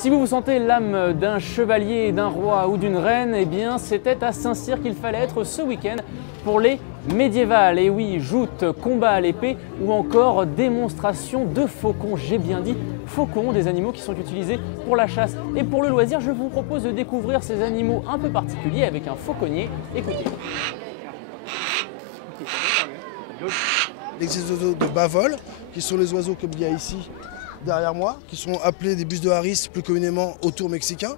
Si vous vous sentez l'âme d'un chevalier, d'un roi ou d'une reine, eh bien c'était à Saint-Cyr qu'il fallait être ce week-end pour les médiévales. Et oui, joutes, combats à l'épée ou encore démonstration de faucons. J'ai bien dit faucons, des animaux qui sont utilisés pour la chasse et pour le loisir. Je vous propose de découvrir ces animaux un peu particuliers avec un fauconnier. Écoutez. Les oiseaux de bas vol, qui sont les oiseaux comme il y a ici derrière moi, qui sont appelés des bus de Harris, plus communément autour mexicain.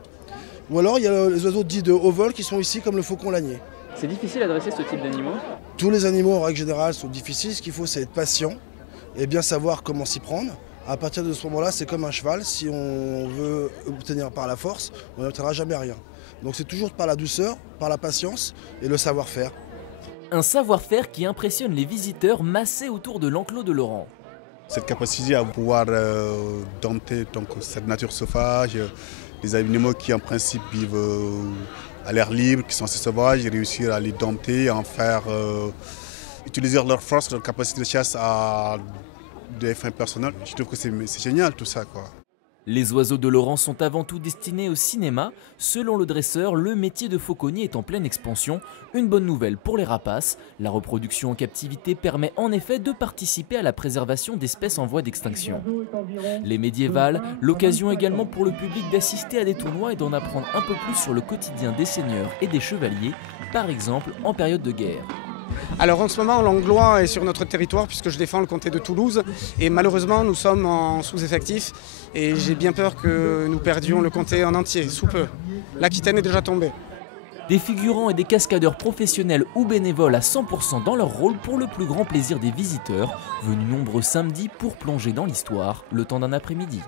Ou alors il y a les oiseaux dits de haut vol qui sont ici comme le faucon lanier. C'est difficile à dresser ce type d'animaux? Tous les animaux en règle générale sont difficiles, ce qu'il faut c'est être patient et bien savoir comment s'y prendre. À partir de ce moment-là, c'est comme un cheval, si on veut obtenir par la force, on n'obtiendra jamais rien. Donc c'est toujours par la douceur, par la patience et le savoir-faire. Un savoir-faire qui impressionne les visiteurs massés autour de l'enclos de Laurent. Cette capacité à pouvoir dompter donc, cette nature sauvage, les animaux qui en principe vivent à l'air libre, qui sont assez sauvages, réussir à les dompter, à en faire utiliser leur force, leur capacité de chasse à des fins personnelles. Je trouve que c'est génial tout ça, quoi. Les oiseaux de Laurent sont avant tout destinés au cinéma. Selon le dresseur, le métier de fauconnier est en pleine expansion. Une bonne nouvelle pour les rapaces. La reproduction en captivité permet en effet de participer à la préservation d'espèces en voie d'extinction. Les médiévales, l'occasion également pour le public d'assister à des tournois et d'en apprendre un peu plus sur le quotidien des seigneurs et des chevaliers, par exemple en période de guerre. Alors en ce moment, l'Anglois est sur notre territoire puisque je défends le comté de Toulouse et malheureusement nous sommes en sous-effectif et j'ai bien peur que nous perdions le comté en entier, sous peu. L'Aquitaine est déjà tombée. Des figurants et des cascadeurs professionnels ou bénévoles à 100% dans leur rôle pour le plus grand plaisir des visiteurs, venus nombreux samedi pour plonger dans l'histoire le temps d'un après-midi.